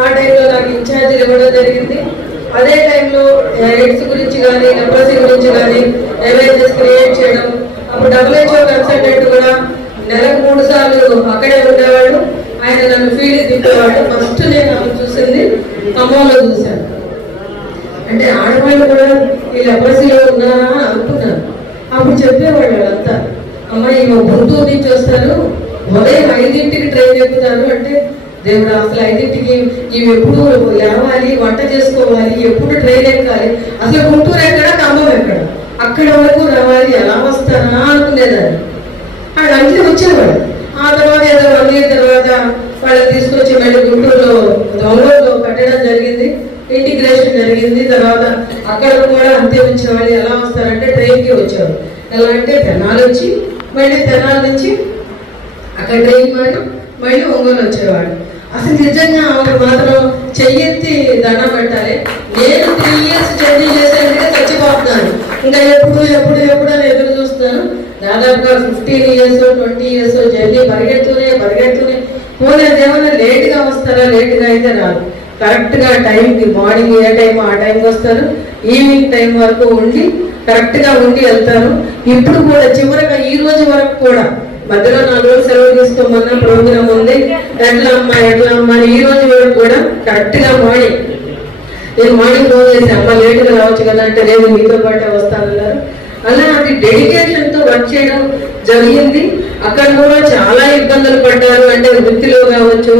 ఆ టైంలో నాకు ఇన్ఛార్జీలు ఇవ్వడం జరిగింది. అదే టైంలో ఎయిడ్స్ గురించి కానీ లెప్రసీ గురించి కానీ అవేర్నెస్ క్రియేట్ చేయడం. అప్పుడు WHO కన్సల్టెంట్ కూడా నెలకు 3 సార్లు అక్కడే ఉండేవాడు. ఆయన నన్ను ఫీల్డ్ తిప్పేవాడు. ఫస్ట్ నేను అప్పుడు చూసింది ఖమ్మంలో చూశాను. అంటే ఆడవాళ్ళు కూడా ఈ లెప్రసీలో ఉన్నారా అనుకున్నాను. అప్పుడు చెప్పేవాళ్ళు వాళ్ళంతా, అమ్మాయి గుంటూరు నుంచి వస్తారు, ఉదయం 5ంటికి ట్రైన్ ఎక్కుతారు. అంటే దేవుడు, అసలు 5ంటికి ఇవి ఎప్పుడు లేవాలి, వంట చేసుకోవాలి, ఎప్పుడు ట్రైన్ ఎక్కాలి, అసలు గుంటూరు ఎక్కడ ఖమ్మం ఎక్కడ, అక్కడ వరకు రావాలి, ఎలా వస్తారా అనుకునేదాన్ని. వాళ్ళు అంటే వచ్చేవాడు. ఆ తర్వాత ఏదో 1 year తర్వాత వాళ్ళని తీసుకొచ్చి మళ్ళీ గుంటూరులో దొంగలో కట్టడం జరిగింది. ఇంటిగ్రేషన్ జరిగింది. తర్వాత అక్కడ కూడా అంతే ఉంచేవాళ్ళు. ఎలా వస్తారంటే ట్రైన్కి వచ్చారు. ఎలా అంటే తెనాలి వచ్చి మళ్ళీ తెనాలి నుంచి అక్కడ ట్రైన్ మారి మళ్ళీ ఒంగోలు వచ్చేవాడు. అసలు నిజంగా ఆమె మాత్రం చెయ్యెత్తి దండం పెట్టాలి. నేను 3 years జర్నీ చేసేందుకే చచ్చిపోతున్నాను. ఇంకా ఎప్పుడు అని ఎదురు చూస్తున్నాను. దాదాపుగా 15 years 20 years జర్నీ పరిగెడుతూనే పోనీ అదేమన్నా లేట్గా వస్తారా? లేట్గా అయితే రాదు. కరెక్ట్గా టైంకి, మార్నింగ్ ఏ టైం ఆ టైంకి వస్తారు. ఈవినింగ్ టైం వరకు ఉండి కరెక్ట్గా ఉండి వెళ్తారు. ఇప్పుడు కూడా చివరిగా ఈ రోజు వరకు కూడా మధ్యలో 4 రోజులు సెలవు తీసుకోమన్నా ప్రోగ్రామ్ ఉంది. ఎట్లా అమ్మా ఈ రోజు వరకు కూడా కరెక్ట్గా నేను మార్నింగ్ ఫోన్ చేసి, అమ్మ లేటుగా రావచ్చు కదా అంటే, లేదు మీతో పాటే వస్తానన్నారు. అలాంటి డెడికేషన్తో వర్క్ చేయడం జరిగింది. అక్కడ కూడా చాలా ఇబ్బందులు పడ్డారు. అంటే వృత్తిలో కావచ్చు,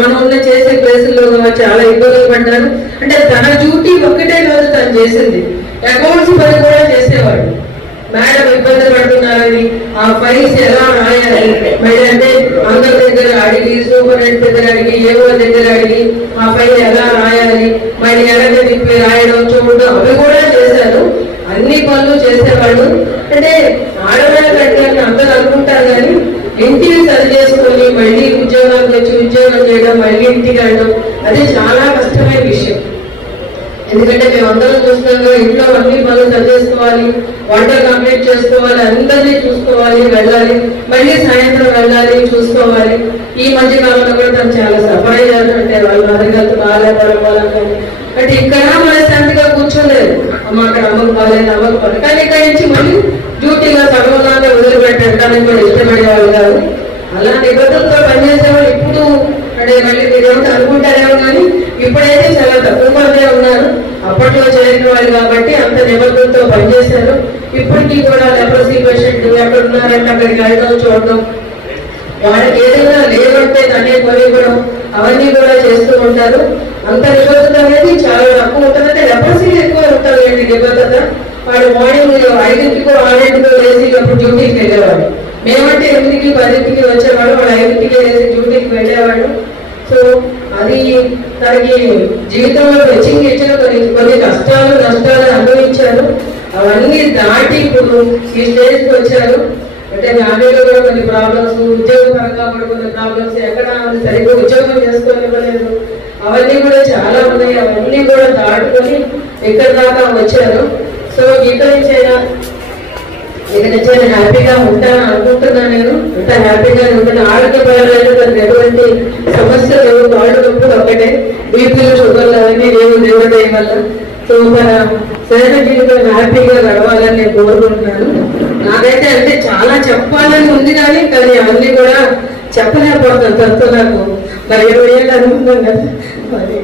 మనం ఉన్న చేసే ప్లేసుల్లో కావచ్చు, చాలా ఇబ్బందులు పడ్డారు. అంటే తన డ్యూటీ ఒక్కటే కాదు తను చేసింది, అకౌంట్స్ పని కూడా చేసేవాడు. మేడం ఇబ్బంది పడుతున్నారని ఆ ఫైల్స్ ఎలా రాయాలి, మళ్ళీ అంటే అందరి దగ్గర అడిగి, సూపరింటెండెంట్ దగ్గర అడిగి, ఏవో దగ్గర అడిగి ఆ ఫైల్ ఎలా రాయాలి, మళ్ళీ ఎలాగ తిప్పి రాయడం, చూడడం, అవి కూడా చేశారు. అన్ని పనులు చేసేవాళ్ళు. అంటే ఆడవాళ్ళ కంటే అందరూ అనుకుంటారు కానీ ఇంటిని సరి చేసుకొని మళ్ళీ ఉద్యోగాలకు వచ్చి ఉద్యోగం చేయడం, మళ్ళీ ఇంటికి వెళ్ళడం, అది చాలా కష్టమైన విషయం. ఎందుకంటే మేమందరం చూస్తున్నాం, ఇంట్లో అన్ని పనులు సరి చేసుకోవాలి, వంట కంప్లీట్ చేసుకోవాలి, అందరినీ చూసుకోవాలి, వెళ్ళాలి, మళ్ళీ సాయంత్రం వెళ్ళాలి, చూసుకోవాలి. ఈ మధ్య కాలంలో కూడా తను చాలా సఫర్ అయ్యారు. అంటే వాళ్ళు అధికారులు బాగాలేకపోవడం, అంటే ఇక్కడ మనశాంతిగా కూర్చోలేదు. అక్కడ అమ్మకు బాగాలేదు, కానీ ఇక్కడి నుంచి మళ్ళీ డ్యూటీగా సగవనాన్ని వదిలిపెట్టడానికి కూడా ఇష్టపడేవాళ్ళు కాదు. అలా నిబద్ధతతో పనిచేసేవాళ్ళు. ఇప్పుడు అంటే మళ్ళీ మీరేమిటి అనుకుంటారేమో కానీ ఇప్పుడైతే చాలా తక్కువ మందే ఉన్నారు. అప్పట్లో చేరిన వాళ్ళు కాబట్టి అంత నిబద్ధతతో పనిచేశారు. ఇప్పటికీ కూడా లెప్రసీ పేషెంట్ ఎక్కడ ఉన్నారంటే అక్కడికి వెళ్ళడం, చూడడం, వాళ్ళకి ఏదైనా లేదంటే దాన్ని కొనివ్వడం, అవన్నీ కూడా చేస్తూ ఉంటారు. అంత నిబద్ధత అనేది చాలా తక్కువ ఉంటుంది. అంటే లెప్రసీ ఎక్కువ ఉంటుంది ఏంటి నిబద్ధత. వాడు మార్నింగ్ 5ంటికో 6ంటికో లేచి అప్పుడు డ్యూటీకి వెళ్ళేవాడు. మేమంటే 8కి 10ంటికి వచ్చేవాడు, వాడు 5ంటికి లేచి డ్యూటీకి వెళ్ళేవాడు. సో అది తనకి జీవితంలో వెచ్చింగ్ ఇచ్చిన కొన్ని కష్టాలు నష్టాలు అనుభవించారు. అవన్నీ దాటి ఇప్పుడు ఈ స్టేజ్కి వచ్చారు. అంటే ఫ్యామిలీలో కూడా కొన్ని ప్రాబ్లమ్స్, ఉద్యోగపరంగా కూడా కొన్ని ప్రాబ్లమ్స్, ఎక్కడ సరిగ్గా ఉద్యోగం చేసుకోలేకపోలేదు, అవన్నీ కూడా చాలా ఉన్నాయి. అవన్నీ కూడా దాటుకొని ఇక్కడ దాకా వచ్చారు. సో ఇక్కడ నుంచైనా హ్యాపీగా ఉంటాను అనుకుంటున్నాను. నేను అంత హ్యాపీగా ఉంటాను. ఆరోగ్యపరమైన తనకు ఎటువంటి సమస్యలు లేవు. కాళ్ళు నొప్పులు ఒకటే, బీపీలు షుగర్లు అవన్నీ లేవు దేవుడి వల్ల. సో మన శరీర జీవితం హ్యాపీగా గడవాలని నేను కోరుకుంటున్నాను. నాకైతే అంటే చాలా చెప్పాలని ఉంది కానీ అవన్నీ కూడా చెప్పలేకపోతున్నాను. తనతో నాకు మరి 20 ఏళ్ళు అనుకుంటాం కదా మరి.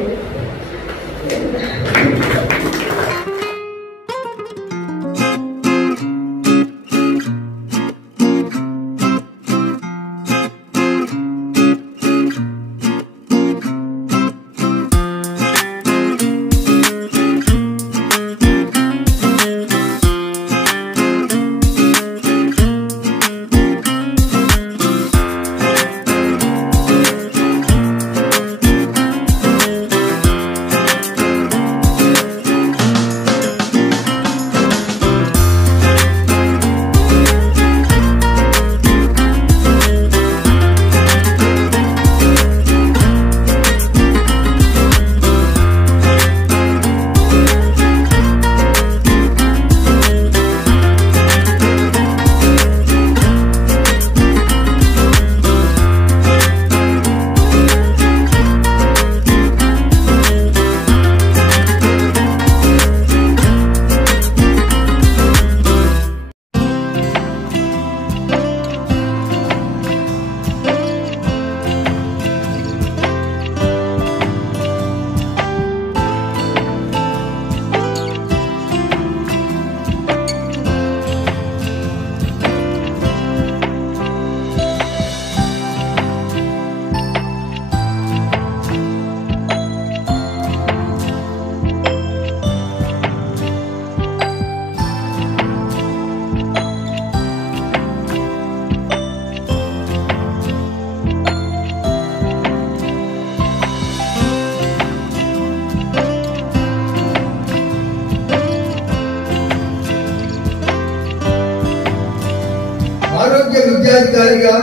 విద్యాధికారిగా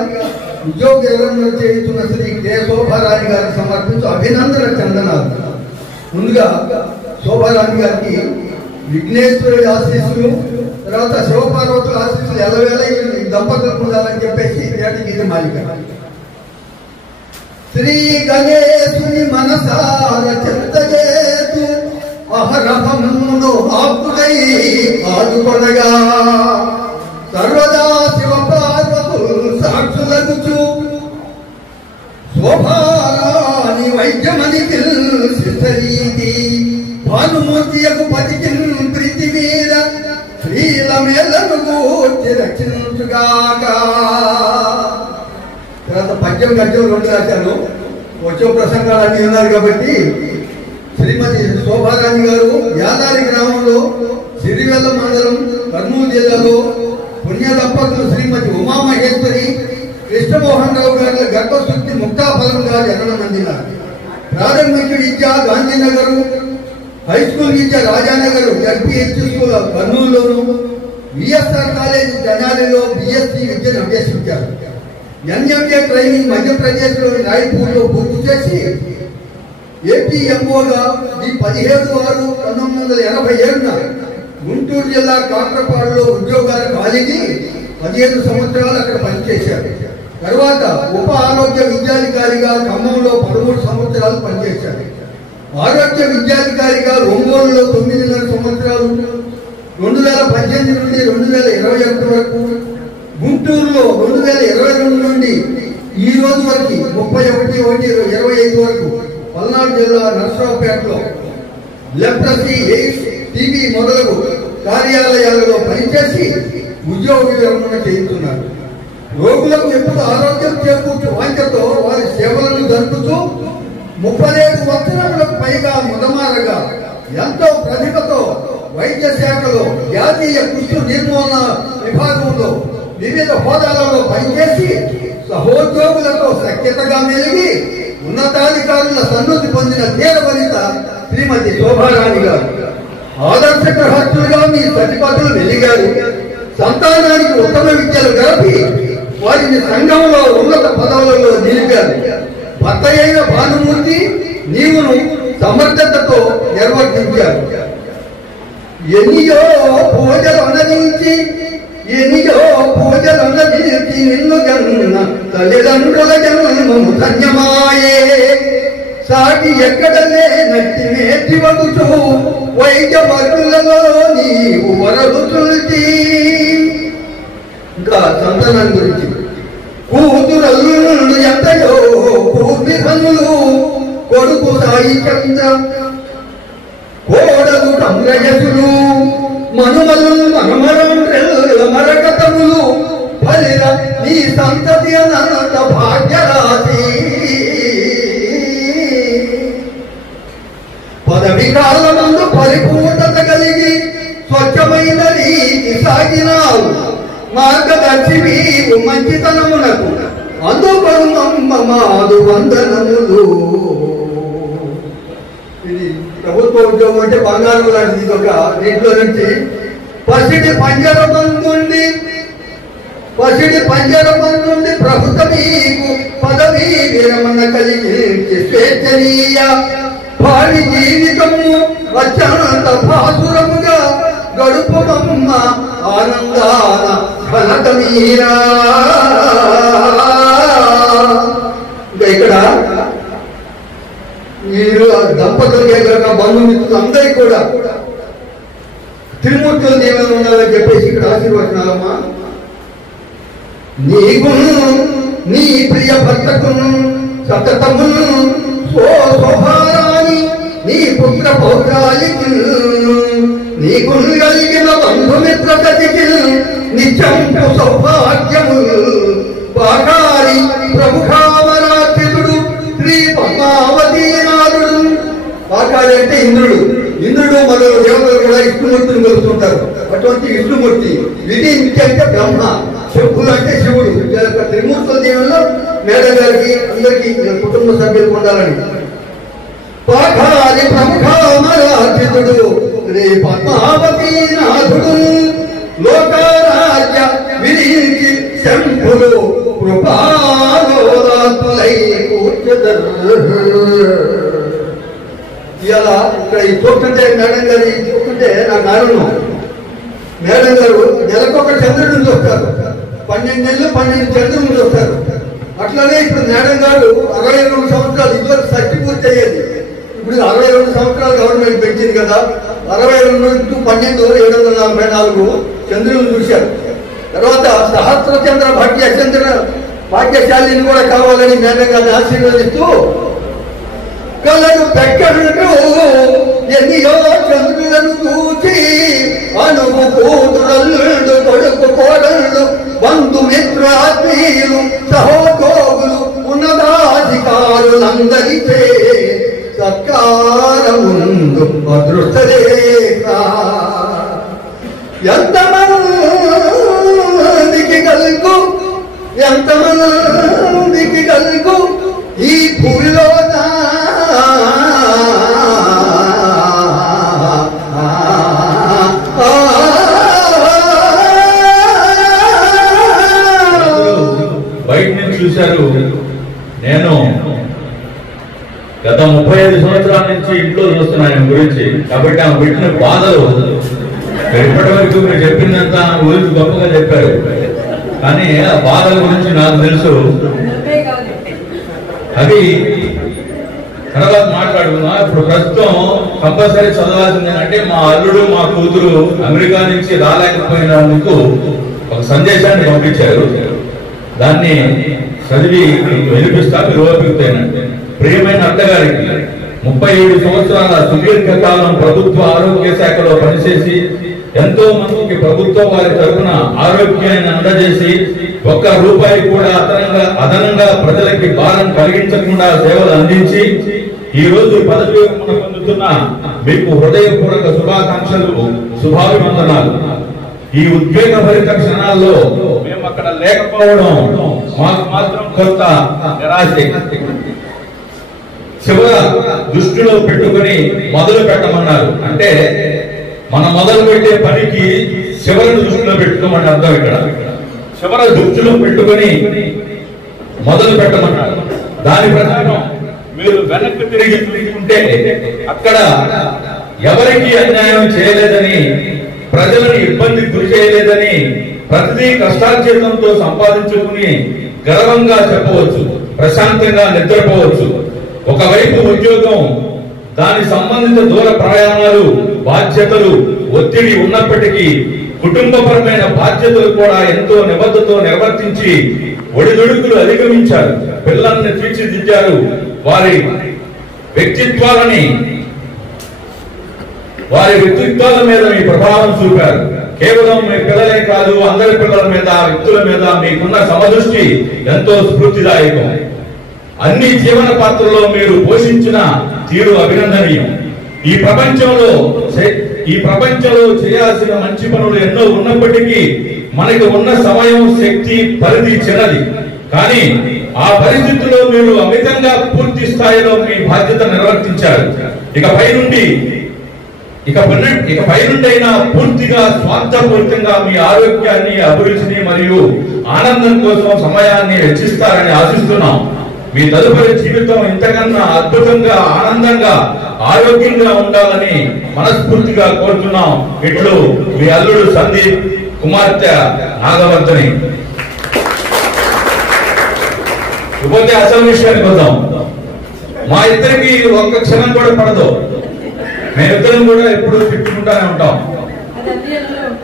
ఉద్యోగ విరమణ చేస్తున్న శ్రీ కె శోభారాణి గారికి సమర్పించు అభినందన చందనాలు. ముందుగా శోభారాణి గారికి విఘ్నేశ్వరుడి ఆశీస్సులు, తర్వాత శివపార్వతుల ఆశీస్సులు ఎల్లవేళ ఈ దంపతులకు ఉండాలని చెప్పేసి గీత మాలిక. శ్రీ గణేశుని మనసార చింతయేతు అహరహమును ఆపుడై ఆదుకొనగా సర్వదా శివపార్వతులు సాక్షులగుచు శోభారాణి వైద్యమని శిశరీతి భానుమూర్తియకు పతికిన్ ప్రీతి మీద శ్రీల మేలను కూర్చి రక్షించుగాక. తర్వాత పద్యం గద్యం రెండు రాశాను. వచ్చే ప్రసంగాలు అన్నీ ఉన్నారు కాబట్టి శ్రీమతి శోభారాణి గారు యాదారి గ్రామంలో సిరివెల్ల మండలం కర్నూలు జిల్లాలో పుణ్య దంపతులు శ్రీమతి ఉమామహేశ్వరి కృష్ణమోహన్ రావు గారి గర్భశుద్ధి ముక్తాఫలం గారు జననం అందినారు. ప్రాథమిక విద్య గాంధీనగర్, హై స్కూల్ విద్య రాజానగర్ ఎల్పిహెచ్ స్కూల్ కర్నూలులోను, విఎస్ఆర్ కాలేజ్ తెనాలిలో బిఎస్సి విద్యను అభ్యసించారు. ఎన్ఎంఏ ట్రైనింగ్ మధ్యప్రదేశ్లోని రాయ్పూర్లో పూర్తి చేసి ఏపీఎంఓగా ఈ 17/6/1987 గుంటూరు జిల్లా కాట్రపాడులో ఉద్యోగాలు ఖాళీని 15 సంవత్సరాలు అక్కడ పనిచేశారు. తర్వాత ఉప ఆరోగ్య విద్యాధికారిగా ఖమ్మంలో 13 సంవత్సరాలు పనిచేశారు. ఆరోగ్య విద్యాధికారిగా ఒంగోలులో 9.5 సంవత్సరాలు, 2018 నుండి 2021 వరకు, గుంటూరులో 2022 నుండి ఈ రోజు వరకు 31/1/25 వరకు పల్నాడు జిల్లా నర్సరావుపేటలో లెప్రసీ, ఎయిడ్స్, టీబీ మొదలగు కార్యాలయాలలో పనిచేసి ఉద్యోగ విరమణ చేస్తున్నారు. రోగులకు ఎప్పుడు ఆరోగ్యం చేకూర్చు వాంఛతో వారి సేవలను జరుపుతూ 37 సంవత్సరములకు పైగా ముదమారగా ఎంతో ప్రతిభతో వైద్య శాఖలో జాతీయ కుష్టు నిర్మూలన విభాగంలో వివిధ హోదాలలో పనిచేసి సహోద్యోగులతో సఖ్యతగా మెలిగి ఉన్నతాధికారుల సన్నుతి పొందిన తీర వనిత శ్రీమతి శోభారాణి గారు. ఆదర్శ గ్రహస్తులుగా మీ సతిపతులు వెలిగారు. సంతానానికి ఉత్తమ విద్యలు గడిపి వారిని సంఘంలో ఉన్నత పదవులలో నిలిపారు. భర్త అయిన భానుమూర్తి నీవును సమర్థతతో నిర్వర్తించారు. ఎన్నియో పూజలు అందించి నిన్ను గన్న తల్లిదండ్రుల జన్మము ధన్యమాయే. సాటి ఎక్కడలే నట్టి నేటి వగుచు వైద్య వర్గులలో నీవు వరలుచుల్చి. ఇంకా సంతానం గురించి కూతురల్లుండు ఎంతయో పూర్తి పనులు కొడుకు సాయి చంద్ర కోడలు రమ్రయసులు మనుమలు మనమరండ్రెల్ల మరకతములు ఫలిర నీ సంతతి అనంత భాగ్యరాశి. పదవి కాలమందు పరిపూర్ణత కలిగి స్వచ్ఛమైన రీతి సాగినావు. మార్గదర్శివి మంచితనమునకు అందుకొనుమమ్మ మాదు వందనములు. ఇది ప్రభుత్వ ఉద్యోగం అంటే బంగారం లాంటిది. ఇది ఒక దీంట్లో నుంచి పసిడి పంజరమందుండి ప్రభుత్వ మీకు పదవీ విరమణ కలిగి స్వేచ్ఛనీయ భావి జీవితము అత్యంత భాసురముగా గడుపుమమ్మ ఆనందాన ఘనత మీరా. ఇక్కడ మీరు దంపతులకే కాక బంధుమిత్రులు అందరికీ కూడా త్రిమూర్తుల దీవెనలు ఉండాలని చెప్పేసి ఇక్కడ ఆశీర్వచనాలమ్మా. నీకు నీ ప్రియ భర్తకు సతతము శోభారాణి నీ పుత్ర పౌత్రాలికి నీకు కలిగిన బంధుమిత్ర గతికి నిత్యం సౌభాగ్యము. పాకారి ప్రముఖామరాధ్యుడు శ్రీ పద్మావతీనాథుడు. పాకారి అంటే ఇంద్రుడు. ఇంద్రుడు మొదలు దేవతలు కూడా విష్ణుమూర్తిని కలుస్తుంటారు. అటువంటి విష్ణుమూర్తి. విధి అంటే బ్రహ్మ, శంభులు అంటే శివుడు. త్రిమూర్తుల దీవెనలో మేడం గారికి అందరికీ కుటుంబ సభ్యులు ఉండాలని. పాఠాలి ప్రముఖామరాధ్యుడు శ్రీ పద్మావతీనాథుడు లోకరాజ్య విరించి శంభులు కృపాలోలాత్మలై కూర్చుదరు. ఇలా ఇక్కడ ఈ చూస్తుంటే మేడం గారు చూస్తుంటే నాకు ఆనందం. మేడం గారు నెలకొక చంద్రుడిని చూస్తారు, 12 నెలలు 12 చంద్రుడిని చూస్తారు. అట్లానే ఇప్పుడు మేడం గారు 62 సంవత్సరాలు, ఇదివరకు 30 పూర్తి అయ్యేది, ఇప్పుడు 62 సంవత్సరాలు గవర్నమెంట్ పెంచింది కదా. 62 × 12 744 చంద్రులను చూశారు. తర్వాత సహస్ర చంద్ర భాగ్యశాలిని కూడా కావాలని మేడం గారిని ఆశీర్వదిస్తూ కలడు పెట్టడు ఎన్నియో చంద్రులను చూచి అనువు కూతురల్లుడు కొడుకు కోడళ్ళు బంధుమిత్రాత్మీయులు సహోద్యోగులు ఉన్నతాధికారులందరిచే సత్కారముందు అదృష్టరేఖ. ఎంతమందికి కలుగు ఈ భూమిలో బయట నుంచి చూశారు. నేను గత 35 సంవత్సరాల నుంచి ఇంట్లో చూస్తున్నాను ఆయన గురించి. కాబట్టి ఆమె పెట్టిన బాధలు ఇప్పటి వరకు మీరు చెప్పిందంతా గురించి గొప్పగా చెప్పారు, కానీ ఆ బాధల గురించి నాకు తెలుసు. అది తర్వాత మాట్లాడుకున్నా. ఇప్పుడు ప్రస్తుతం కంపల్సరీ చదవాల్సింది ఏంటంటే, మా అల్లుడు మా కూతురు అమెరికా నుంచి రాలేకపోయినందుకు ఒక సందేశాన్ని పంపించారు. దాన్ని చదివి వినిపిస్తా, మీరు ఓపికతేనండి. ప్రియమైన అత్తగారికి 37 సంవత్సరాల సుదీర్ఘకాలం ప్రభుత్వ ఆరోగ్య శాఖలో పనిచేసి ఎంతో మందికి ప్రభుత్వం వారి తరఫున ఆరోగ్యాన్ని అందజేసి ₹1 కూడా అదనంగా ప్రజలకి భారం కలిగించకుండా సేవలు అందించి ఈ రోజు పదవి పొందుతున్న మీకు హృదయపూర్వక శుభాకాంక్షలు, శుభాభివందనాలు. ఈ ఉద్వేగభరిత క్షణాల్లో మేము అక్కడ లేకపోవడం మాకు మాత్రం కొంత నిరాశ. చివర దృష్టిలో పెట్టుకుని మొదలు పెట్టమన్నారు. అంటే మనం మొదలు పెట్టే పనికి చివరిని దృష్టిలో పెట్టుకోమని అర్థం. ఇక్కడ చివర దృష్టిలో పెట్టుకుని మొదలు పెట్టమన్నారు. దాని ప్రకారం మీరు వెనక్కి తిరిగి చూసుకుంటే అక్కడ ఎవరికి అన్యాయం చేయలేదని, ప్రజలను ఇబ్బందికి గురి చేయలేదని, ప్రతిదీ కష్టార్జితంతో సంపాదించుకుని గర్వంగా చెప్పవచ్చు, ప్రశాంతంగా నిద్రపోవచ్చు. ఒకవైపు ఉద్యోగం, దాని సంబంధిత దూర ప్రయాణాలు, బాధ్యతలు, ఒత్తిడి ఉన్నప్పటికీ కుటుంబపరమైన బాధ్యతలు కూడా ఎంతో నిబద్ధతో నిర్వర్తించి ఒడిదుడుకులు అధిగమించారు. పిల్లల్ని తీర్చిదిద్దారు. వారి వ్యక్తిత్వాల మీద మీ ప్రభావం చూపారు. కేవలం మీ పిల్లలే కాదు, అందరి పిల్లల మీద, వ్యక్తుల మీద మీకున్న సమదృష్టి ఎంతో స్ఫూర్తిదాయకం. అన్ని జీవన పాత్రలో మీరు పోషించిన తీరు అభినందనీయం. ఈ ప్రపంచంలో చేయాల్సిన మంచి పనులు ఎన్నో ఉన్నప్పటికీ మనకి ఉన్న సమయం, శక్తి పరిధి చిన్నది. కానీ ఆ పరిస్థితుల్లో మీరు అమితంగా పూర్తి స్థాయిలో మీ బాధ్యత నిర్వర్తించారు. ఇక పైనుండైనా పూర్తిగా స్వార్థపూరితంగా మీ ఆరోగ్యాన్ని, అభిరుచిని మరియు ఆనందం కోసం సమయాన్ని వెచ్చిస్తారని ఆశిస్తున్నాం. మీ తదుపరి జీవితం ఇంతకన్నా అద్భుతంగా, ఆనందంగా, ఆరోగ్యంగా ఉండాలని మనస్ఫూర్తిగా కోరుతున్నాం. ఇట్లు మీ అల్లుడు సందీప్, కుమార్తె నాగవర్ధని. ఇకపోతే అసలు విషయానికి వద్దాం. మా ఇద్దరికి ఒక్క క్షణం కూడా పడదు. మేమిద్దరం కూడా ఎప్పుడు తిట్టుకుంటానే ఉంటాం.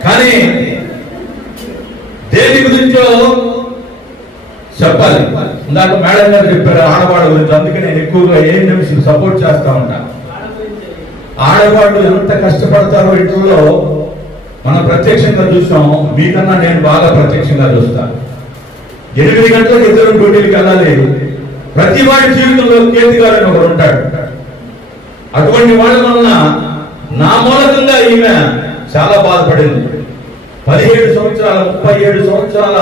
కానీ దేని గురించో చెప్పాలి. ఇందాక మేడం గారు చెప్పారు ఆడవాళ్ళ గురించి. అందుకే నేను ఎక్కువగా ANMs సపోర్ట్ చేస్తా ఉంటాను. ఆడవాళ్ళు ఎంత కష్టపడతారో ఇంట్లో మనం ప్రత్యక్షంగా చూస్తాం. మీకన్నా నేను బాగా ప్రత్యక్షంగా చూస్తాను. 8 గంటలకు ఇద్దరు డ్యూటీకి వెళ్ళాలి. ప్రతి వాడి జీవితంలో కేతిగాడని ఒకడు ఉంటాడు. అటువంటి వాళ్ళ వలన నా మూలకంగా ఈమె చాలా బాధపడింది. 17 సంవత్సరాల 37 సంవత్సరాల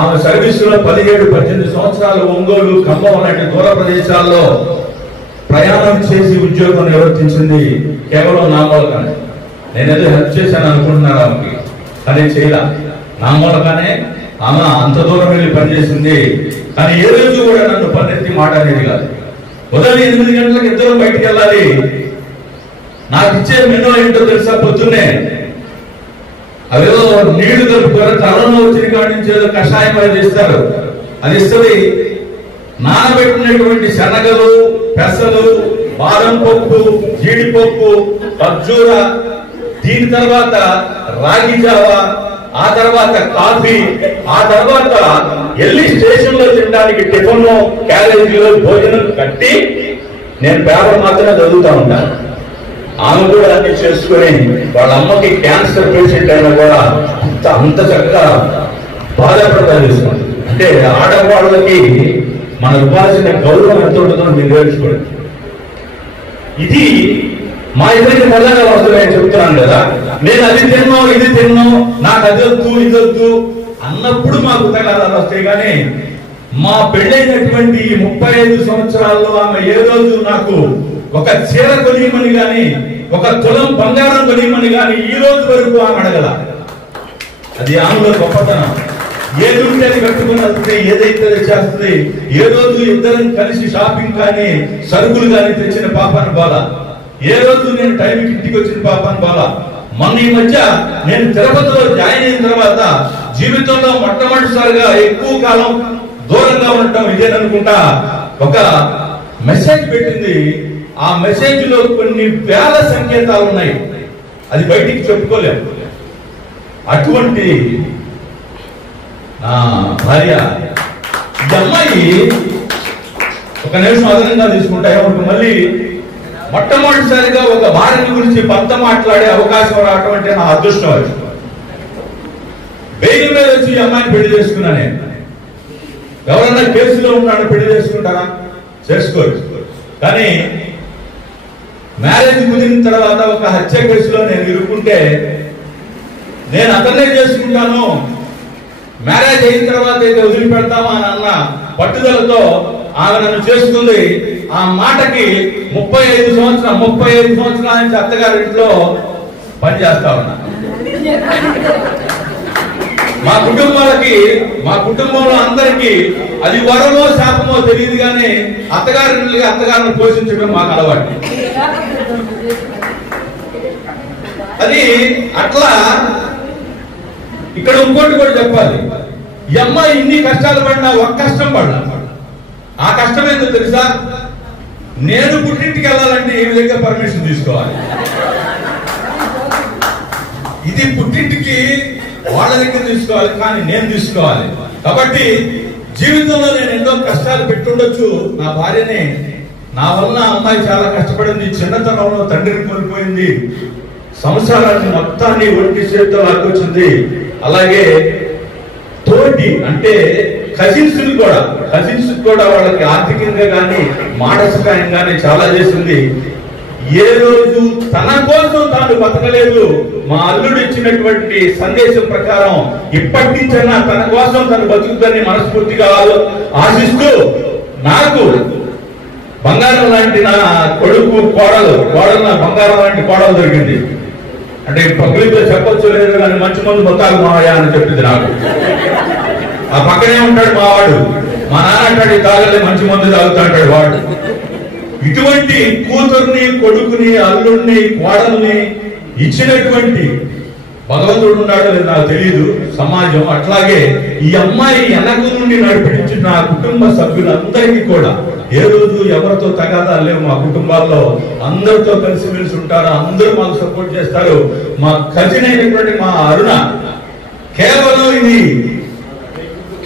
ఆమె సర్వీసులో 17-18 సంవత్సరాలు ఒంగోలు, ఖమ్మం లాంటి దూర ప్రదేశాల్లో ప్రయాణం చేసి ఉద్యోగం నిర్వర్తించింది కేవలం నా మూలకానే. నేనేదో హెల్ప్ చేశాను అనుకుంటున్నారు ఆమెకి. అదే చేయలా. నా మూలకానే ఆమె అంత దూరం వెళ్ళి పనిచేసింది. కానీ ఏ రోజు కూడా నన్ను పన్నెత్తి మాట అనేది కాదు. ఉదయం 8 గంటలకు ఇద్దరు బయటికి వెళ్ళాలి. నాకు ఇచ్చే మెనూ ఏంటో తెలుసా? పొద్దున్నే అదేదో నీళ్లు కలుపుతారు, కరోనా వచ్చిన కాడి నుంచి ఏదో కషాయం అనేది ఇస్తారు. అది ఇస్తుంది. నానబెట్టినటువంటి శనగలు, పెసలు, బాదం పప్పు, జీడిపప్పు, ఖర్జూర, దీని తర్వాత రాగి జావా, ఆ తర్వాత కాఫీ, ఆ తర్వాత వెళ్ళి స్టేషన్ లో తినడానికి టిఫిన్ క్యారేజీలో భోజనం కట్టి నేను పేపర్ మాత్రమే చదువుతా ఉంటాను. ఆమె కూడా అన్ని చేసుకుని వాళ్ళ అమ్మకి క్యాన్సర్ పేషెంట్ అయినా కూడా అంత చక్కగా బాధపడతాను చూసుకోండి. అంటే ఆడవాళ్ళకి మన ఇవ్వాల్సిన గౌరవం ఎంత ఉంటుందో మీరు తెలుసుకోండి. ఇది మా ఇద్దరికి మొదలగా వస్తుందని చెప్తున్నాను కదా. నేను అది తిన్నాం, ఇది తిన్నాం, నాకు అది వద్దు, ఇది వద్దు అన్నప్పుడు మాకు తగాదాలు వస్తాయి. కానీ మా పెళ్ళైనటువంటి 35 సంవత్సరాల్లో ఆమె ఏ రోజు నాకు ఒక చీర కొనియమని గాని, ఒక తులం బంగారం కొనియమని గాని ఈ రోజు వరకు ఆమె అడగల. అది ఆమెలో గొప్పతనం. ఏది ఉంటే అది కట్టుకుని వస్తుంది, ఏదైతే చేస్తుంది. ఏ రోజు ఇద్దరం కలిసి షాపింగ్ కానీ సరుకులు కానీ తెచ్చిన పాపాన్ని బాల. ఏ రోజు నేను టైంకి ఇంటికి వచ్చిన పాపాన్ని బాల. మొన్న ఈ మధ్య నేను తిరుపతిలో జాయిన్ అయిన తర్వాత జీవితంలో మొట్టమొదటిసారిగా ఎక్కువ కాలం దూరంగా ఉండటం ఇదేననుకుంటా ఒక మెసేజ్ పెట్టింది. ఆ మెసేజ్ లో కొన్ని వేల సంకేతాలు ఉన్నాయి. అది బయటికి చెప్పుకోలేము. అటువంటి భార్య ఈ అమ్మాయి ఒక నిమిషం అదనంగా తీసుకుంటా. మళ్ళీ మొట్టమొదటిసారిగా ఒక భార్య గురించి పంత మాట్లాడే అవకాశం రావటం అంటే నా అదృష్టం. అది బెయిల్ మీద వచ్చి ఈ అమ్మాయిని పెళ్లి చేసుకున్నా. నేను ఎవరన్నా కేసులో ఉన్నాడు పెళ్లి చేసుకుంటారా? చేసుకోరు. కానీ మ్యారేజ్ కుదిరిన తర్వాత ఒక హత్య కేసులో నేను ఇరుక్కుంటే నేను అతన్నే చేసుకుంటాను, మ్యారేజ్ అయిన తర్వాత అయితే వదిలిపెడతామా అని అన్న పట్టుదలతో ఆమె నన్ను చేసుకుంది. ఆ మాటకి 35 సంవత్సరాల నుంచి అత్తగారి ఇంట్లో పనిచేస్తా ఉన్నా. మా కుటుంబంలో అందరికీ అది వరమో శాపమో తెలియదు. కానీ అత్తగారిని పోషించడం మాకు అలవాటు. అది అట్లా. ఇక్కడ ఇంకోటి కూడా చెప్పాలి. ఈ అమ్మాయి ఇన్ని కష్టాలు పడినా ఒక కష్టం పడినా, ఆ కష్టం ఏంటో తెలుసా? నేను పుట్టింటికి వెళ్ళాలంటే ఏ విధంగా పర్మిషన్ తీసుకోవాలి. ఇది పుట్టింటికి వాళ్ళ దగ్గర తీసుకోవాలి, కానీ నేను తీసుకోవాలి. కాబట్టి జీవితంలో నేను ఎన్నో కష్టాలు పెట్టుండొచ్చు. నా భార్యని నా వల్ల అమ్మాయి చాలా కష్టపడింది. చిన్నతనంలో తండ్రిని కోల్పోయింది. సంసారాన్ని మొత్తాన్ని ఒంటి చేతితో లాక్కొచ్చింది. అలాగే తోటి అంటే కజిన్స్ కూడా వాళ్ళకి ఆర్థికంగా కానీ మానసికంగా కానీ చాలా చేసింది. ఏ రోజు తన కోసం తాను బతకలేదు. మా అల్లుడు ఇచ్చినటువంటి సందేశం ప్రకారం ఇప్పటి నుంచైనా తన కోసం తను బతుకుతుందని మనస్ఫూర్తిగా ఆశిస్తూ నాకు బంగారం లాంటి నా కోడలు నా బంగారం లాంటి కోడలు దొరికింది. అంటే పబ్లిక్ లో చెప్పొచ్చు లేదు కానీ మంచి మందు మొత్తాలు మావయ్య అని చెప్పింది నాకు. ఆ పక్కనే ఉంటాడు మా వాడు. మా నాన్న అంటాడు తాగలే మంచి మందు తాగుతా అంటాడు వాడు. ఇటువంటి కూతుర్ని, కొడుకుని, అల్లుడిని, కోడల్ని ఇచ్చినటువంటి భగవంతుడు ఉన్నాడో లేదు నాకు తెలియదు, సమాజం. అట్లాగే ఈ అమ్మాయి వెనక నుండి నడిపించిన నా కుటుంబ సభ్యులందరికీ కూడా ఏ రోజు ఎవరితో తగాదాలు లేవు. మా కుటుంబాల్లో అందరితో కలిసిమెలిసి ఉంటారు. అందరూ మాకు సపోర్ట్ చేస్తారు. మా కజిన్ అయినటువంటి మా అరుణ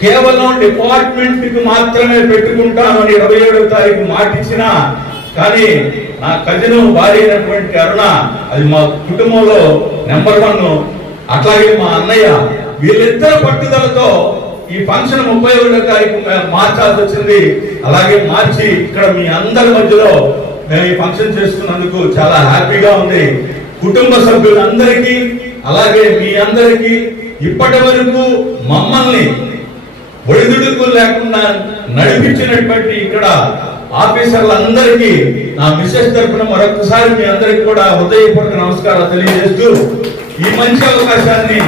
కేవలం డిపార్ట్మెంట్ కి మాత్రమే పెట్టుకుంటాను అని 27వ తారీఖు మాట ఇచ్చినా, కానీ నా కజిన్ భార్య అయినటువంటి అరుణ అది మా కుటుంబంలో నెంబర్ 1. అట్లాగే మా అన్నయ్య వీళ్ళిద్దరు పట్టుదలతో ఈ ఫంక్షన్ 31వ తారీఖు మార్చాల్సి వచ్చింది. అలాగే మార్చి ఇక్కడ మీ అందరి మధ్యలో మేము ఈ ఫంక్షన్ చేసుకున్నందుకు చాలా హ్యాపీగా ఉంది. కుటుంబ సభ్యులందరికీ అలాగే మీ అందరికీ ఇప్పటి వరకు మమ్మల్ని ఒడిదుడుకు లేకుండా నడిపించినటువంటి ఇక్కడ ఆఫీసర్లందరికీ నా మిసెస్ తరఫున మరొకసారి మీ అందరికి కూడా హృదయపూర్వక నమస్కారాలు తెలియజేస్తూ ఈ మంచి అవకాశాన్ని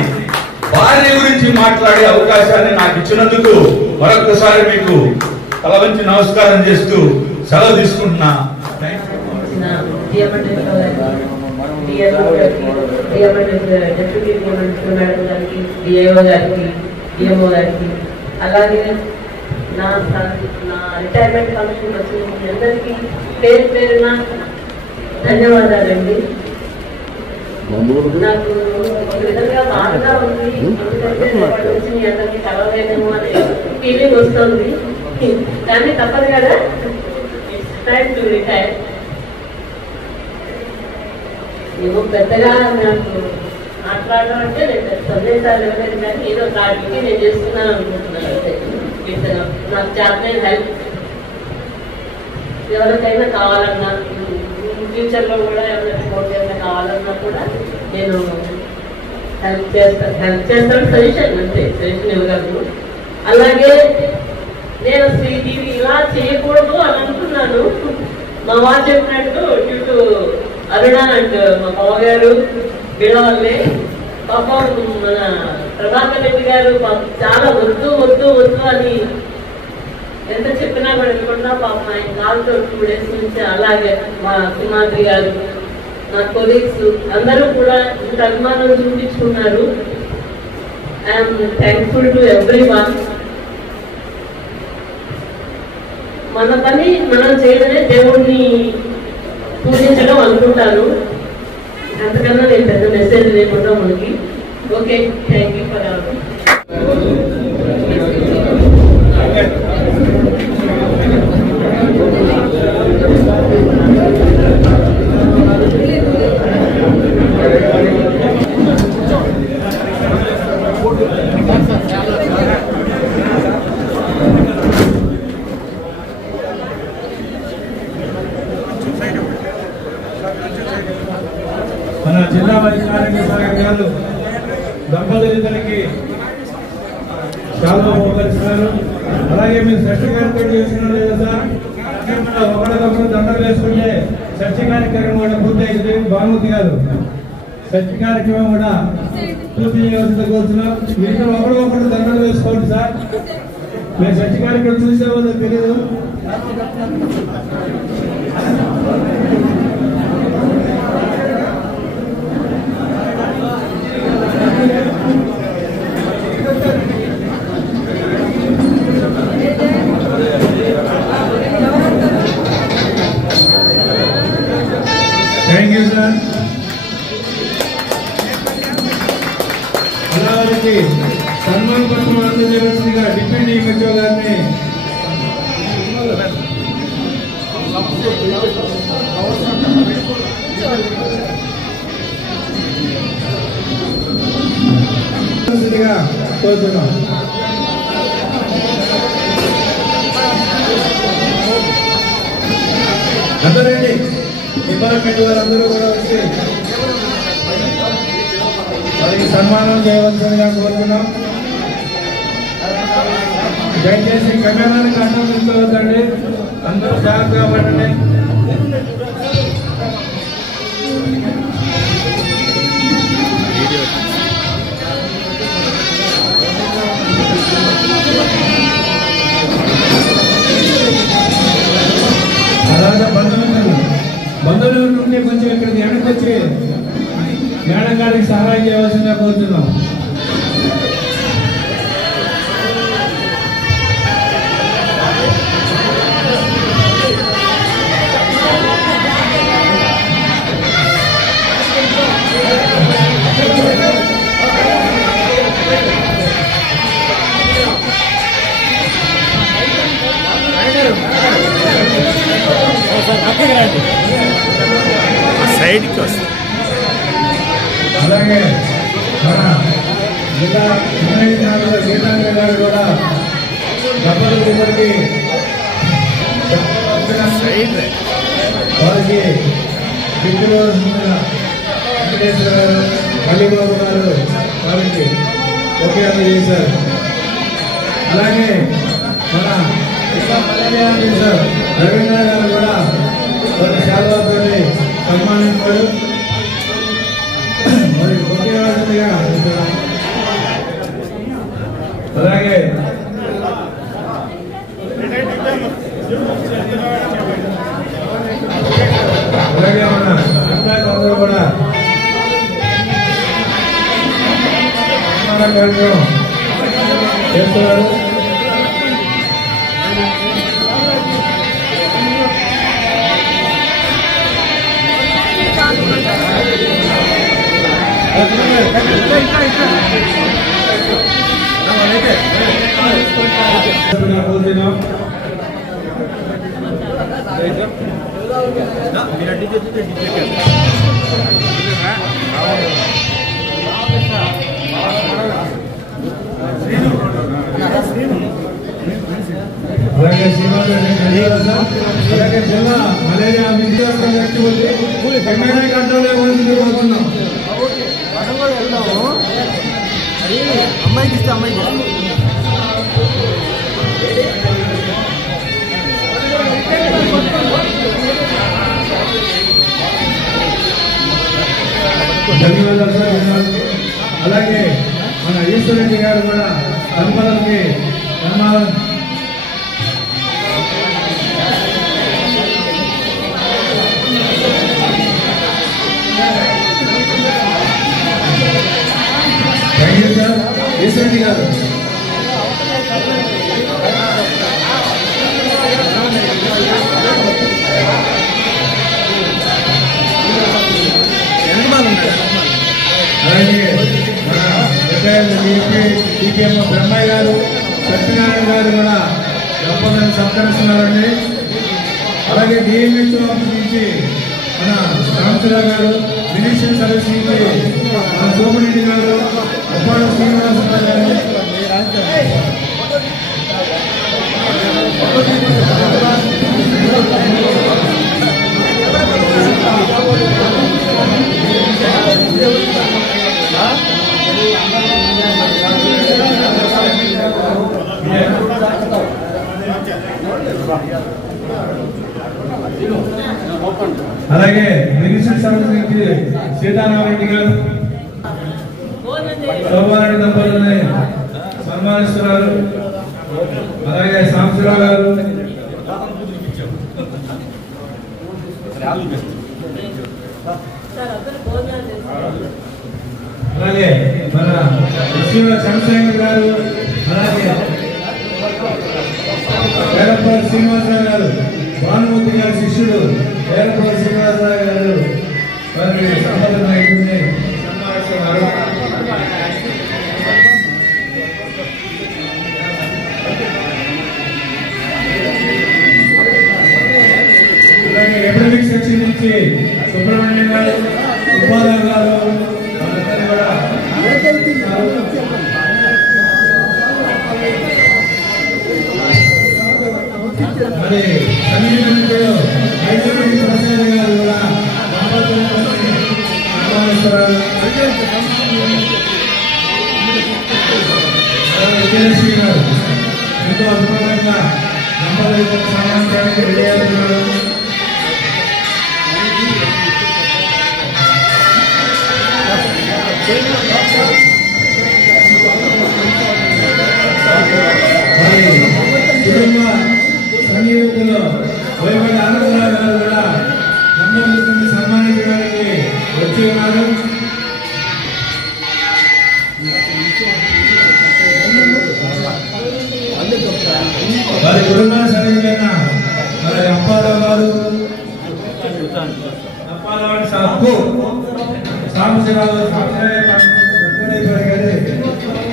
భార్య గురించి మాట్లాడే అవకాశాన్ని నాకు ఇచ్చినందుకు మరొకసారి మీకు తల వంచి నమస్కారం చేస్తూ సెలవు తీసుకుంటున్నా. అలాగే నా రిటైర్మెంట్ ఫంక్షన్ వచ్చిన అందరికీ పేరు పేరున ధన్యవాదాలండి. నాకు ఒక విధంగా బాధగా ఉంది, ఎందుకంటే వచ్చి మీ అందరికీ కలవలేము అనే ఫీలింగ్ వస్తుంది. కానీ తప్పదు కదా, ఇట్స్ టైమ్ టు రిటైర్. ఏమో పెద్దగా నాకు మాట్లాడడం అంటే నేను సందేశాలు ఇవ్వలేదు, కానీ ఏదో టాపిక్కి నేను చేస్తున్నాను అనుకుంటున్నాను. అంటే నాకు చాలా హెల్ప్ ఎవరికైనా కావాలన్నా, ఫ్యూచర్లో కూడా ఎవరైనా సపోర్ట్ ఏమైనా కావాలన్నా కూడా నేను హెల్ప్ చేస్తాను. సజెషన్ అంటే సజెషన్ ఇవ్వగలను. అలాగే నేను ఇది ఇలా చేయకూడదు అని అనుకున్నాను. మా వారు చెప్పినట్టు డ్యూ టు అరుణ అండ్ మా బావగారు వీళ్ళవల్లే పాపం మన ప్రభాకర్ రెడ్డి గారు చాలా వద్దు వద్దు వద్దు అని ఎంత చెప్పినా కూడా వినకుండా పాపం ఆయన కాలుతో 2 days నుంచి, అలాగే మా సింహాద్రి గారు, నా కొలీగ్స్ అందరూ కూడా ఇంత అభిమానం చూపించుకున్నారు. I'm thankful to everyone. మన పని మనం చేయడమే దేవుణ్ణి పూజించడం అనుకుంటాను. అంతకన్నా నేను పెద్ద మెసేజ్ లేకుండా మనకి. Okay, thank you for all. మన జిల్లా వైద్య ఆరోగ్య శాఖ గారు దంపతులిద్దరికి చాలా ఉపకరిస్తున్నారు. అలాగే మీరు షష్ఠి కార్యక్రమం చేస్తున్నారు లేదా సార్? ఒకరికొకరు దండలు వేసుకుంటే షష్ఠి కార్యక్రమం కూడా పూర్తయింది. భానుమతి గారు షష్ఠి కార్యక్రమం కూడా పూర్తి చేయవలసింది కోరుతున్నాం. మీరు ఒకరికొకరు దండలు వేసుకోండి సార్. మీరు షష్ఠి కార్యక్రమం చూసేవాళ్ళు తెలియదు. Thank you sir. అలా వారికి సన్మాన పత్రం అందజేయవలసిందిగా డిప్యూటీ హెచ్ఓ గారిని కోరుతున్నాం. అందరండి డిపార్ట్మెంట్ వారందరూ కూడా వచ్చి వారికి సన్మానం చేయవలసిందిగా కోరుతున్నాం. దయచేసి కెమెరానికి అడ్డం తీసుకోవద్దండి, అందరూ జాగ్రత్తగా పడండి. అలాగే బంధువులు ఉంటే కొంచెం ఇక్కడికి వెనక్కి వచ్చి మేడం గారికి సహాయం చేయవలసిందిగా కోరుతున్నాం. సైడ్కి వస్తుంది. అలాగే మన జిల్లా గీతాంగ గారు కూడా దంపతులిద్దరికి వారికి గిఫ్ట్లు వెంకటేశ్వర గారు, మల్లిబాబు గారు వారికి ఒకే అందజేశారు. అలాగే మన సార్ రవీంద్ర గారు కూడా వారి శాలతో సన్మానించారు. మరి ఒకే వారిగా అలాగే మన ఎంప్లాయీస్ అందరూ కూడా కార్యక్రమం చేస్తున్నారు. అలాగే శ్రీనివాస అలాగే జిల్లా మలేరియా విద్యార్థులు ఎమ్మెల్యే గంటలో కోరుతున్నాం. అమ్మాయికి ఇస్తే అమ్మాయికి ధన్యవాదాలు సార్. అలాగే మన ఈశ్వరెడ్డి గారు కూడా దంపతులకి ధన్యవాదాలు. Thank you sir. ఈశ్వరెడ్డి గారు అలాగే మన డిపిఎం బ్రహ్మయ్య గారు సత్యనారాయణ గారు కూడా దంపతులను సత్కరిస్తున్నారండి. అలాగే డిఎంహెచ్ ఆఫీస్ నుంచి మన రామచంద్రరావు గారు, మినిస్టర్ సర్వీస్ నుంచి మన సోమరెడ్డి గారు, అప్పాడ శ్రీనివాసరావు గారు, అలాగే మినిస్టర్ సర్వీస్ నుంచి సీతారామరెడ్డి గారు, శోభారెడ్డి దంపతులని సన్మానిస్తున్నారు. అలాగే సాంబశివరావు గారు, అలాగే మన చంద్రశేఖర్ గారు, అలాగే వేలపల్లి శ్రీనివాసరావు గారు, భానుమూర్తి గారి శిష్యుడు వేలపల్లి శ్రీనివాసరావు గారు వారికి సంబంధం అయితే సన్మానిస్తున్నారు. అలాగే ఎకడమిక్ సెక్షన్ నుంచి సుబ్రహ్మణ్యం గారు, సుబ్బారావు గారు వాళ్ళందరూ కూడా మరి సన్నిధిలో హైదరాబాద్ ప్రసాద్ గారు కూడా విజయలక్ష్మి గారు ఎంతో అద్భుతంగా దంపతులకు సమాచారానికి రెడీ అవుతున్నారు. కుటుంబ సన్నిహితులు వైపడి ఆనందరావు గారు కూడా దంపతులను సన్మానించడానికి వచ్చి ఉన్నారు. వారి కుటుంబ సన్నిహితులైన మరి అప్పారావు గారు, అప్పారావు సాబు, సాంబశివరావు గారు,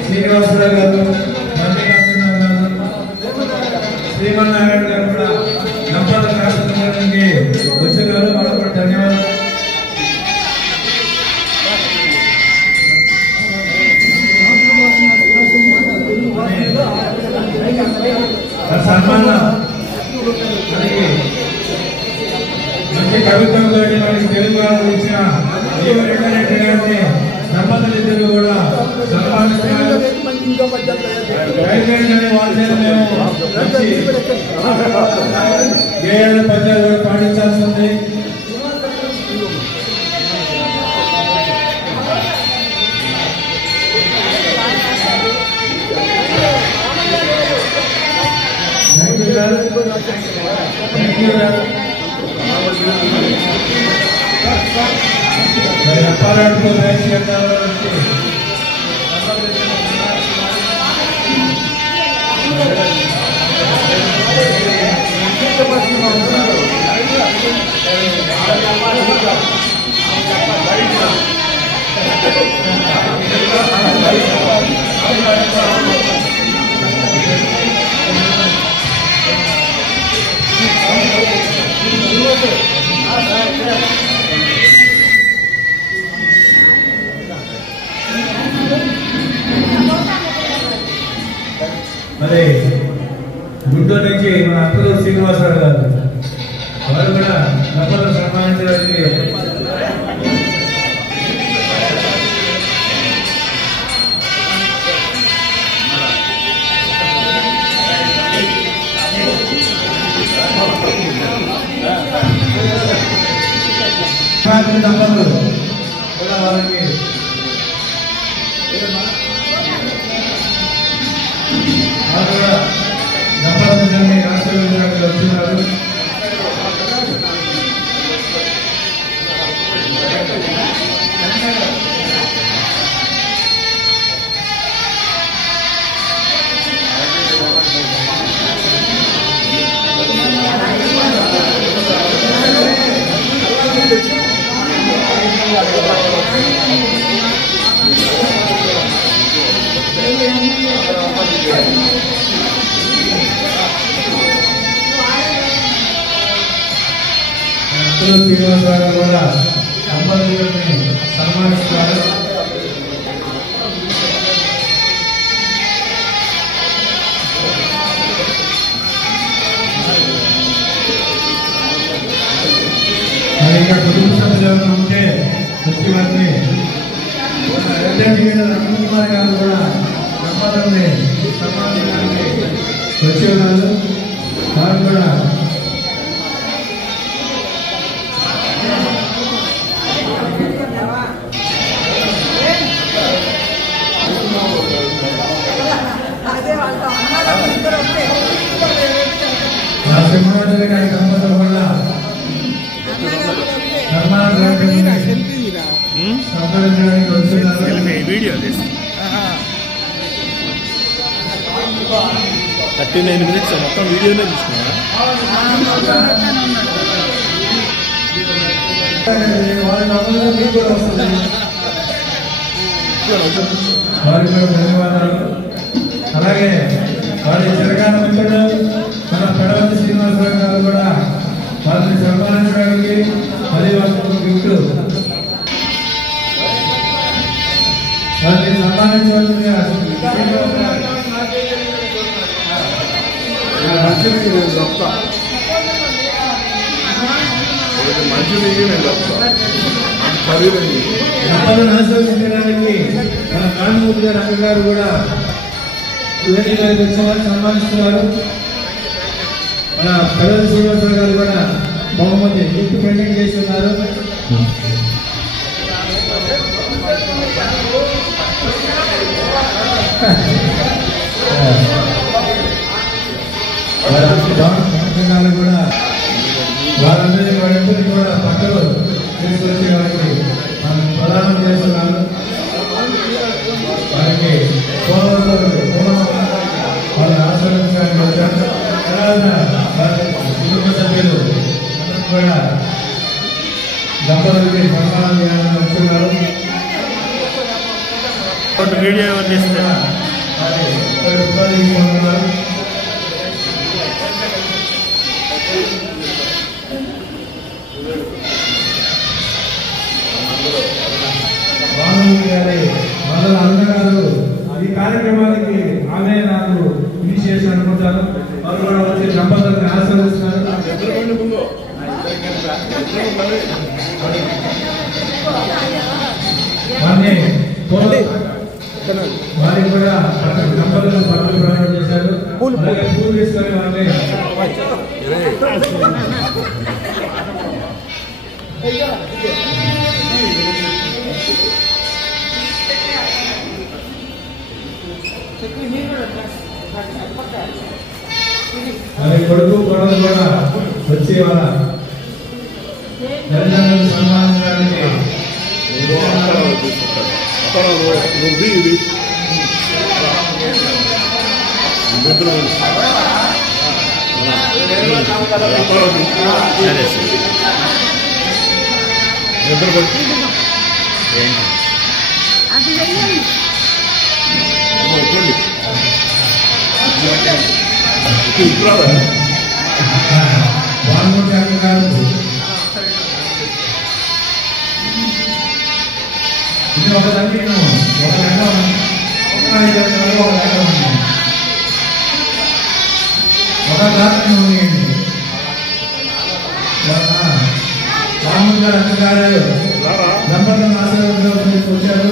శ్రీనివాసరావు గారు, శ్రీమన్నారాయణ గారు కూడా దంపతుల కార్యక్రమానికి వచ్చినారు. వాళ్ళకు కూడా ధన్యవాదాలు. సన్మానం మంచి కవిత్వంతో మనకి తెలుగు ఇచ్చిన వెంకటరెడ్డి గారిని దంపతులు ఇద్దరు కూడా సన్మానిస్తున్నారు. గేయాల పద్యాలు కూడా పాటించాల్సి ఉంది. గారు. మరి అప్పారాడుతో మ్యాచ్ మరి గుంటూరు నుంచి మన అప్పలూరు శ్రీనివాసరావు గారు వారు కూడా దంపతులు సన్మానించడానికి దంపతులు కూడా వారికి దంపతులని ఆశీర్వదించడానికి వచ్చినారు. శ్రీనివాసరావు కూడా దంపతులని సన్మానిస్తున్నారు. మరి ఇంకా కుటుంబ సభ్యులు ఉంటే వచ్చి వారిని రమణ కుమార్ గారు కూడా దంపతులని సన్మానించడానికి వచ్చి ఉన్నారు. వారు కూడా వీడియో 39 minutes మొత్తం వీడియోనే తీసుకున్నా. వారికి ధన్యవాదాలు. అలాగే వారి జరగాన మిత్రుడు మన పెడవల్లి శ్రీనివాసరావు గారు కూడా వారిని సన్మానించడానికి మరియు వారికి గిఫ్ట్ వారిని సన్మానించవలసిందిగా దంపతులను ఆశీర్వదించడానికి మన కాణమూర్తి గారు అక్క గారు కూడా సన్మానిస్తున్నారు. మన పెద్దలు శ్రీనివాసరావు గారు కూడా బహుమతి గిఫ్ట్ పెయింటింగ్ చేసి ఉన్నారు. కూడా వారందరినీ కూడా పక్కలు తీసుకొచ్చి వారికి మనం ప్రదానం చేస్తున్నారు. వారికి వాళ్ళని ఆశీర్వదించడానికి వచ్చారు. తర్వాత వారి కుటుంబ సభ్యులు కూడా దంపతులకి సన్మానం చేయాలని వస్తున్నారు. వీడియో వాళ్ళ అన్నగారు ఈ కార్యక్రమానికి ఆమె నాకు ఇనిషియేషన్ అనుకుంటాను. వాళ్ళు కూడా వచ్చి దంపతులను ఆశీర్వదిస్తున్నారు. వారికి కూడా దంపతులు పనులు ప్రయాణం చేశారు. అలాగే పూలు తీసుకొని వాళ్ళని మరి కొడలు కూడా వచ్చి వాళ్ళ తల్లిదండ్రులు సన్మానించడానికి భానుమూర్తి గారు ఇది ఒక సంఖ్యను ఒక రంగం ఒక క్లాస్ భానుమూర్తి గారు అక్కగారు దంపతులను ఆశీర్వాదం వచ్చారు.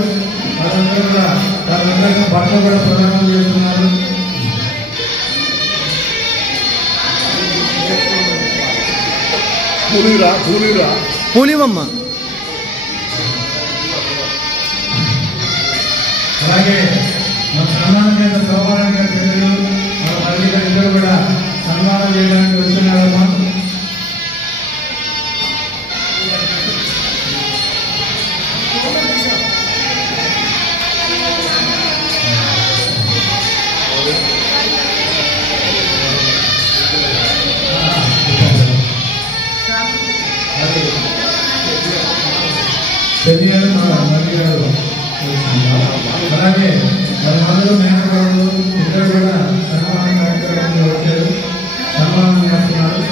వాళ్ళందరూ కూడా వాళ్ళందరికీ భర్త కూడా ప్రదానం చేస్తున్నారు. పూలివమ్మ. అలాగే మన సన్మానం చేసిన సోమవారం గారి పిల్లలు మన తల్లిదండ్రులు ఇద్దరు కూడా సన్మానం చేయడానికి వస్తున్నారమ్మా. శనివారం మన మళ్ళీ గారు అలాగే మన అందరూ మేనగాళ్ళు ఇద్దరు కూడా సన్మాన కార్యక్రమంలో వచ్చారు, సన్మానం చేస్తున్నారు.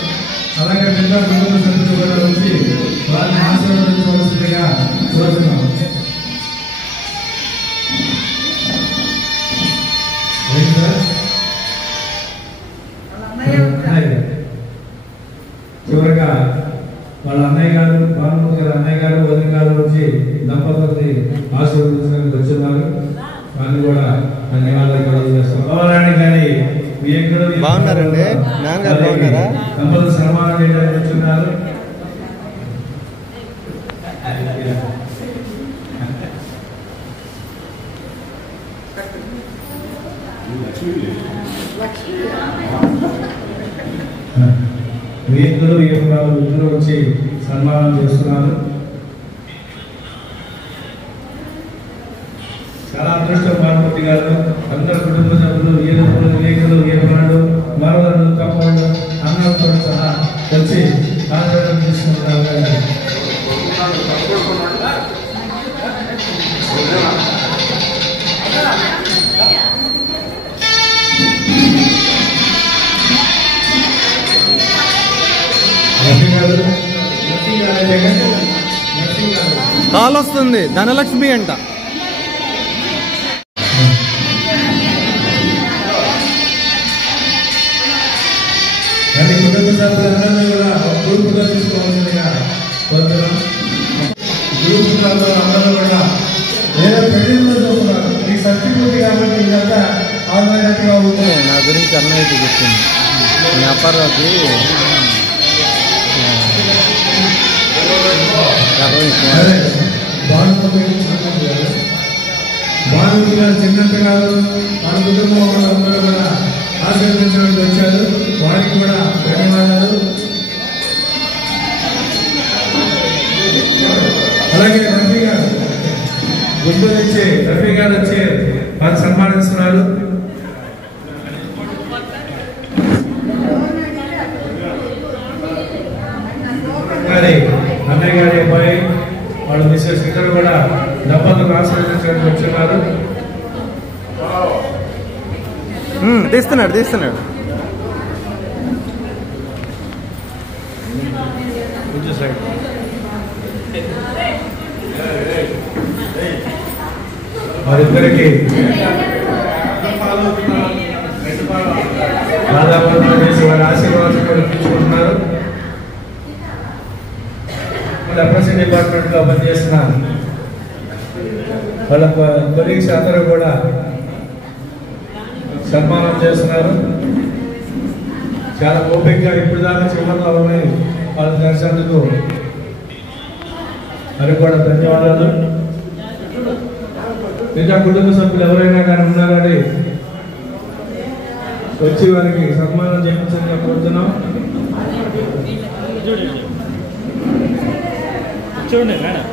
అలాగే పెద్ద కుటుంబ సభ్యులు కూడా వచ్చి వారిని ఆశీర్వదించవలసిందిగా కోరుతున్నాము. చివరిగా వాళ్ళ అన్నయ్య గారు భానుమూర్తి గారు అన్నయ్య గారు వదిన గారు వచ్చి దంపతుల్ని ఆశీర్వదించడానికి వచ్చున్నారు. వారిని కూడా ధన్యవాదాలు తెలియజేస్తాం. కావాలని కానీ మీ ఎక్కడ బాగున్నారండి, నాన్నగారు బాగున్నారా? దంపతులు సన్మానం చేయడానికి వచ్చున్నారు. మీ ఇద్దరు ఇద్దరు వచ్చి సన్మానం చేస్తున్నారు. చాలా అదృష్టం భానుమూర్తి గారు. అందరు కుటుంబ సభ్యులు ఏడుపులు విలేకరులు ఏమన్నాడు మరొకరు తమ్ముళ్ళు అన్నలతో సహా వచ్చి ఆదరణ తీసుకుంటున్నారు. కాల్ వస్తుంది, ధనలక్ష్మి అంట. కానీ కుటుంబ సభ్యులందరినీ కూడా గ్రూపుగా తీసుకోవాల్సిందిగా కోరుతున్నాం. గ్రూప్ అందరూ కూడా ఏదో పెళ్లిలో చూస్తున్నారు. ఈ సర్టిఫికేట్ కాబట్టి ఇదంతా ఆధారంగా ఉంటుంది. నా గురించి అన్నయ్యకి చెప్తుంది. వ్యాపారానికి భానుమూర్తి గారు చిన్నంత గారు మన కుటుంబం వాళ్ళందరూ కూడా ఆశీర్వదించడానికి వచ్చారు. వారికి కూడా ధన్యవాదాలు. అలాగే రఫీ గారు గుంటూరు నుంచి రఫీ గారు వచ్చి వారు సన్మానిస్తున్నారు. కానీ అన్నయ్య గారి అబ్బాయి వాళ్ళు మిస్సెస్ ఇద్దరు కూడా దంపతులు ఆశీర్వదించడానికి వచ్చున్నారు. తీస్తున్నాడు. వారిద్దరికి చేసి వారి ఆశీర్వాదం కూడా తీసుకుంటున్నారు. రెప్రజెంట్ డిపార్ట్మెంట్ లో పనిచేసిన వాళ్ళ కొలీగ్స్ అందరూ కూడా సన్మానం చేస్తున్నారు. చాలా ఓపికగా ఇప్పుడు దాకా చివరిలో ఉన్నాయి వాళ్ళు కలిసినందుకు అది కూడా ధన్యవాదాలు. ఇంకా కుటుంబ సభ్యులు ఎవరైనా కానీ ఉన్నారని వచ్చి వారికి సన్మానం చేయించాలని కోరుతున్నాం. చూడండి మేడం.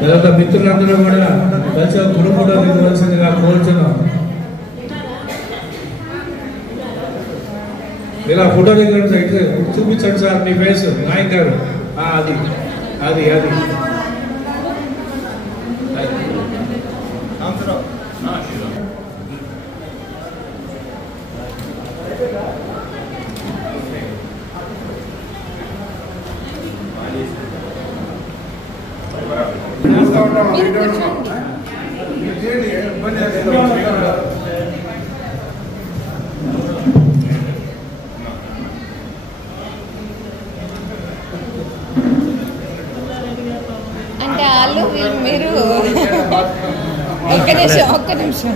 తర్వాత మిత్రులందరూ కూడా కలిసి గ్రూప్ ఫోటో దిగవలసిందిగా కోరుతున్నాం. ఇలా ఫోటో దిగండి, చూపించండి సార్ మీ ఫేస్. నాయక్ గారు అది అది అది అంటే వాళ్ళు మీరు ఒక్క నిమిషం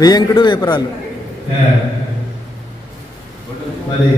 వేయంకుడు వేపరాలు మరి